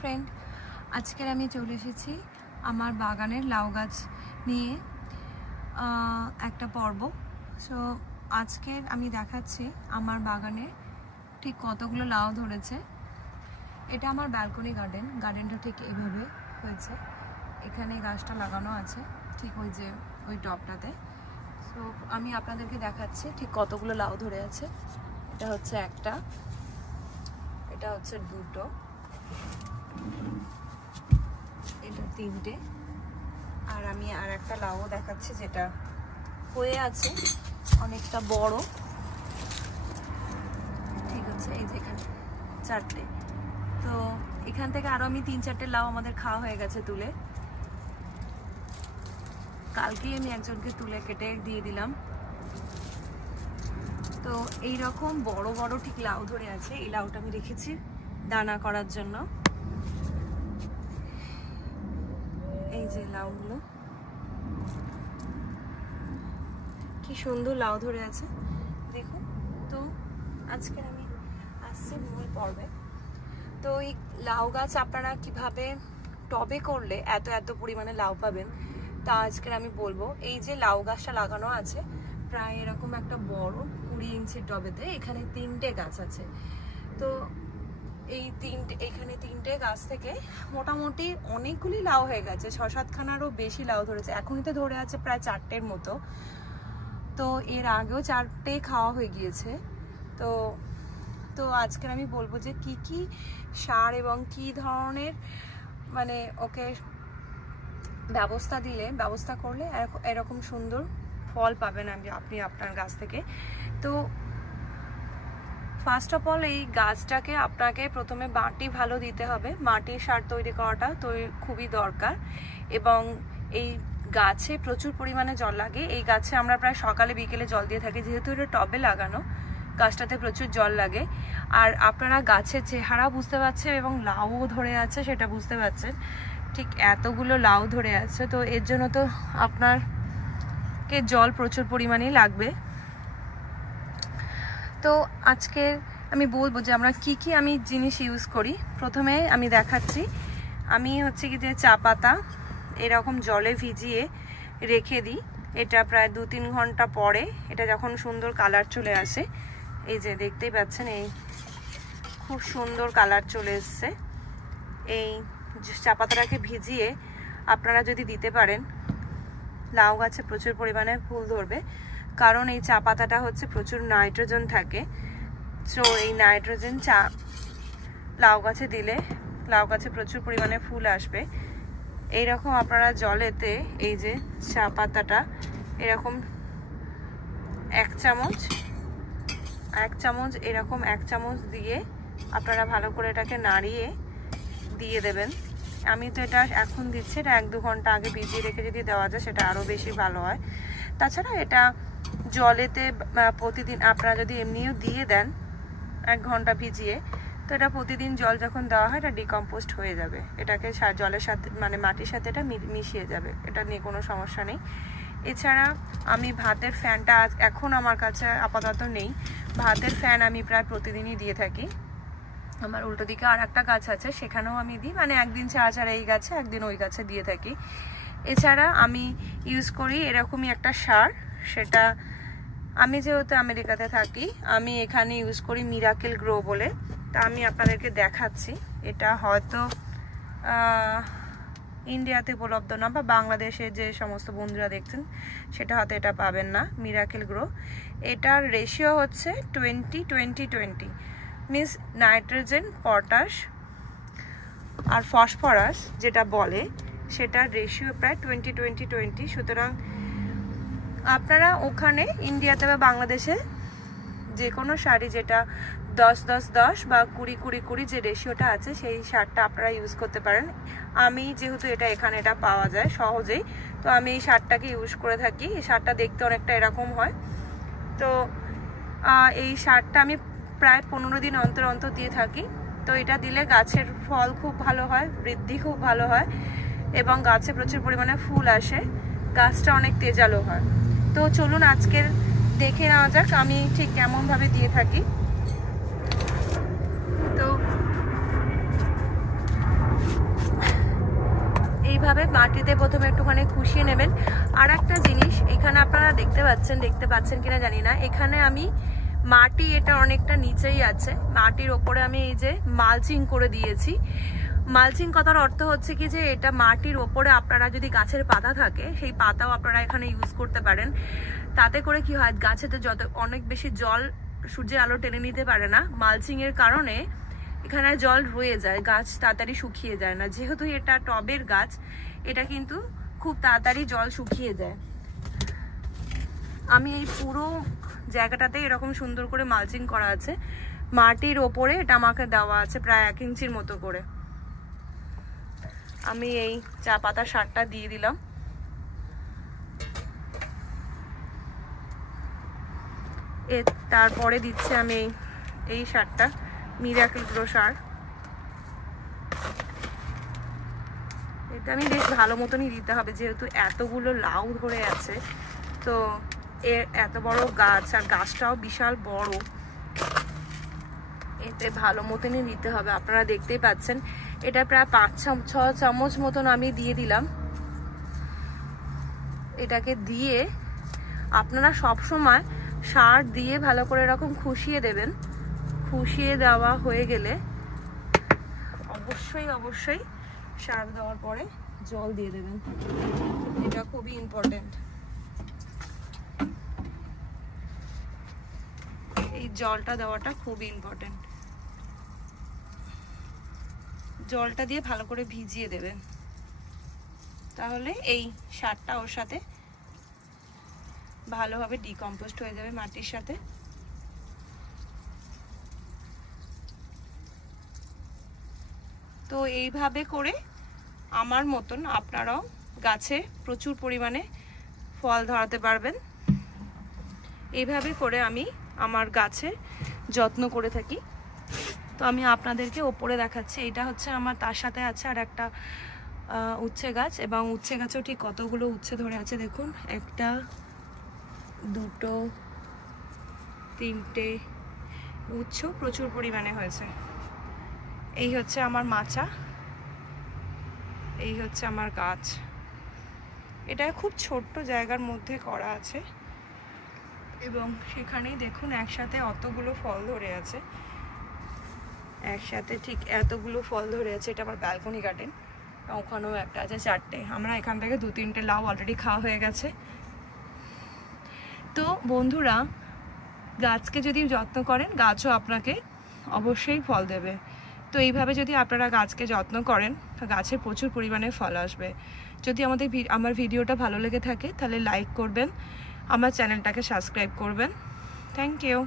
Friend, আজকের আমি চলে এসেছি আমার বাগানের লাউ গাছ নিয়ে একটা পর্ব। সো আজকের আমি দেখাচ্ছি আমার বাগানে ঠিক কতগুলো লাউ ধরেছে। এটা আমার ব্যালকনি গার্ডেনটা ঠিক এভাবে হয়েছে। এখানে গাছটা লাগানো আছে ঠিক ওই টবটাতে। সো আমি আপনাদেরকে দেখাচ্ছি ঠিক কতগুলো লাউ ধরে আছে। এটা হচ্ছে একটা, এটা হচ্ছে দুটো, এটা তিনটে, আর আমি আর একটা লাউ দেখাচ্ছি যেটা হয়ে আছে অনেকটা বড়। ঠিক আছে, এই যে এখানে চারটে। তো এখান থেকে আরো আমি 3-4টে লাউ আমাদের খাওয়া হয়ে গেছে তুলে। কালকেই আমি একজনকে তুলে কেটে দিয়ে দিলাম। তো এইরকম বড় বড় ঠিক লাউ ধরে আছে। এই লাউটা আমি রেখেছি দানা করার জন্য। এই যে লাউগুলো কি সুন্দর লাউ ধরে আছে দেখুন। তো আজকে আমি আসছি মূল পর্বে। তো এই লাউ গাছ আপনারা কিভাবে টবে করলে এত এত পরিমাণে লাউ পাবেন তা আজকের আমি বলবো। এই যে লাউ গাছটা লাগানো আছে প্রায় এরকম একটা বড় 20 ইঞ্চির টবেতে, এখানে 3টে গাছ আছে। তো এখানে 3টে গাছ থেকে মোটামুটি অনেকগুলি লাউ হয়ে গেছে, 6-7খানারও বেশি লাউ ধরেছে। এখনই তো ধরে আছে প্রায় 4টের মতো। তো এর আগেও 4টে খাওয়া হয়ে গিয়েছে। তো আজকে আমি বলবো যে কি কি সার এবং কি ধরনের মানে ওকে ব্যবস্থা করলে এরকম সুন্দর ফল পাবেন আপনি আপনার গাছ থেকে। তো ফার্স্ট অফ অল এই গাছটাকে আপনাকে প্রথমে মাটি ভালো দিতে হবে। মাটির সার তৈরি করাটা খুবই দরকার, এবং এই গাছে প্রচুর পরিমাণে জল লাগে। এই গাছে আমরা প্রায় সকালে বিকেলে জল দিয়ে থাকি, যেহেতু এটা টবে লাগানো। গাছটাতে প্রচুর জল লাগে। আর আপনারা গাছের চেহারা বুঝতে পারছেন এবং লাউও ধরে আছে সেটা বুঝতে পারছেন। ঠিক এতগুলো লাউ ধরে আছে, তো এর জন্য তো আপনারকে জল প্রচুর পরিমাণেই লাগবে। তো আজকে আমি বলবো যে আমরা কি কি আমি জিনিস ইউজ করি। প্রথমে আমি দেখাচ্ছি, আমি হচ্ছে কি যে চা পাতা এরকম জলে ভিজিয়ে রেখে দিই। এটা প্রায় 2-3 ঘন্টা পরে এটা যখন সুন্দর কালার চলে আসে, এই যে দেখতেই পাচ্ছেন এই খুব সুন্দর কালার চলে এসছে। এই চা পাতাটাকে ভিজিয়ে আপনারা যদি দিতে পারেন, লাউ গাছে প্রচুর পরিমাণে ফুল ধরবে। কারণ এই চা পাতাটা হচ্ছে প্রচুর নাইট্রোজেন থাকে। সো এই নাইট্রোজেন লাউ গাছে দিলে লাউ গাছে প্রচুর পরিমাণে ফুল আসবে। এইরকম আপনারা জলেতে এই যে চা পাতাটা এরকম 1 চামচ এরকম 1 চামচ দিয়ে আপনারা ভালো করে এটাকে নাড়িয়ে দিয়ে দেবেন। আমি তো এটা এখন দিচ্ছি, এটা 1-2 ঘন্টা আগে ভিজিয়ে রেখে যদি দেওয়া যায় সেটা আরও বেশি ভালো হয়। তাছাড়া এটা জলেতে প্রতিদিন আপনারা যদি এমনিও দিয়ে দেন 1 ঘন্টা ভিজিয়ে, তো এটা প্রতিদিন জল যখন দেওয়া হয় এটা ডিকম্পোস্ট হয়ে যাবে। এটাকে জলের সাথে মানে মাটির সাথে এটা মিশিয়ে যাবে, এটা নিয়ে কোনো সমস্যা নেই। এছাড়া আমি ভাতের ফ্যানটা এখন আমার কাছে আপাতত নেই। ভাতের ফ্যান আমি প্রায় প্রতিদিনই দিয়ে থাকি। আমার উল্টো দিকে আর একটা গাছ আছে, সেখানেও আমি দিই, মানে একদিন ছাড়া এই গাছে একদিন ওই গাছে দিয়ে থাকি। এছাড়া আমি ইউজ করি এরকমই একটা সার, সেটা আমি যেহেতু আমেরিকাতে থাকি আমি এখানে ইউজ করি মিরাকেল গ্রো বলে। তা আমি আপনাদেরকে দেখাচ্ছি। এটা হয়তো ইন্ডিয়াতে উপলব্ধ না, বা বাংলাদেশে যে সমস্ত বন্ধুরা দেখছেন সেটা হয়তো এটা পাবেন না। মিরাকেল গ্রো, এটার রেশিও হচ্ছে 20-20-20, মিনস নাইট্রোজেন, পটাশ আর ফসফরাস যেটা বলে সেটার রেশিও প্রায় 20-20-20। সুতরাং আপনারা ওখানে ইন্ডিয়াতে বা বাংলাদেশে যে কোনো সারই যেটা 10-10-10 বা 20-20-20 যে রেশিওটা আছে সেই সারটা আপনারা ইউজ করতে পারেন। আমি যেহেতু এখানে এটা পাওয়া যায় সহজেই, তো আমি এই সারটাকে ইউজ করে থাকি। এই সারটা দেখতে অনেকটা এরকম হয়। তো এই সারটা আমি প্রায় 15 দিন অন্তর দিয়ে থাকি। তো এটা দিলে গাছের ফল খুব ভালো হয়, বৃদ্ধি খুব ভালো হয়, এবং গাছে প্রচুর পরিমাণে ফুল আসে, গাছটা অনেক তেজালো হয়। তো চলুন আজকের দেখে নেওয়া যাক আমি ঠিক কেমনভাবে দিয়ে থাকি। তো এইভাবে মাটিতে প্রথমে একটুখানি খুশিয়ে নেবেন। আর একটা জিনিস এখানে আপনারা দেখতে পাচ্ছেন কিনা জানি না, এখানে আমি মাটি এটা অনেকটা নিচেই আছে, মাটির ওপরে আমি এই যে মালচিং করে দিয়েছি। মালচিং কথার অর্থ হচ্ছে কি যে এটা মাটির ওপরে আপনারা যদি গাছের পাতা থাকে সেই পাতাও আপনারা এখানে ইউজ করতে পারেন। তাতে করে কি হয়, গাছেতে যত অনেক বেশি জল সূর্যের আলো টেনে নিতে পারে না, মালচিং এর কারণে এখানে জল রয়ে যায়, গাছ তাড়াতাড়ি শুকিয়ে যায় না। যেহেতু এটা টবের গাছ, এটা কিন্তু খুব তাড়াতাড়ি জল শুকিয়ে যায়। আমি এই পুরো জায়গাটাতে এরকম সুন্দর করে মালচিং করা আছে, মাটির ওপরে এটা আমাকে দেওয়া আছে প্রায় 1 ইঞ্চির মতো করে। আমি এই চা পাতা সারটা দিয়ে দিলাম। তারপরে দিচ্ছি আমি এই সারটা, মিরাকেল গ্রো সার। এটা আমি বেশ ভালো মতনই দিতে হবে, যেহেতু এতগুলো লাউ ধরে আছে, তো এর এত বড় গাছ আর গাছটাও বিশাল বড়, এতে ভালো মতনই দিতে হবে। আপনারা দেখতেই পাচ্ছেন এটা প্রায় 5-6 চামচ মতন আমি দিয়ে দিলাম। এটাকে দিয়ে আপনারা সব সময় সার দিয়ে ভালো করে এরকম খুশিয়ে দেবেন। খুশিয়ে দেওয়া হয়ে গেলে অবশ্যই সার দেওয়ার পরে জল দিয়ে দেবেন, এটা খুবই ইম্পর্টেন্ট। এই জলটা দেওয়াটা খুবই ইম্পর্টেন্ট। জলটা দিয়ে ভালো করে ভিজিয়ে দেবেন, তাহলে এই সারটা ওর সাথে ভালোভাবে ডিকম্পোস্ট হয়ে যাবে মাটির সাথে। তো এইভাবে করে আমার মতন আপনারাও গাছে প্রচুর পরিমাণে ফল ধরাতে পারবেন। এইভাবে করে আমি আমার গাছের যত্ন করে থাকি। তো আমি আপনাদেরকে ওপরে দেখাচ্ছি, এটা হচ্ছে আমার, তার সাথে আছে আর একটা উচ্ছে গাছ, এবং উচ্ছে গাছেও ঠিক কতগুলো উচ্ছে ধরে আছে দেখুন, 1 2 3টে উচ্ছে প্রচুর পরিমাণে হয়েছে। এই হচ্ছে আমার মাচা, এই হচ্ছে আমার গাছ। এটা খুব ছোট্ট জায়গার মধ্যে করা আছে, এবং সেখানেই দেখুন একসাথে অতগুলো ফল ধরে আছে, একসাথে ঠিক এতগুলো ফল ধরে আছে। এটা আমার ব্যালকনি গার্ডেন, ওখানেও একটা আছে 4টে। আমরা এখান থেকে 2-3টে লাউ অলরেডি খাওয়া হয়ে গেছে। তো বন্ধুরা, গাছকে যদি যত্ন করেন, গাছও আপনাকে অবশ্যই ফল দেবে। তো এইভাবে যদি আপনারা গাছকে যত্ন করেন, গাছে প্রচুর পরিমাণে ফল আসবে। যদি আমার ভিডিওটা ভালো লেগে থাকে তাহলে লাইক করবেন, আমার চ্যানেলটাকে সাবস্ক্রাইব করবেন। Thank you.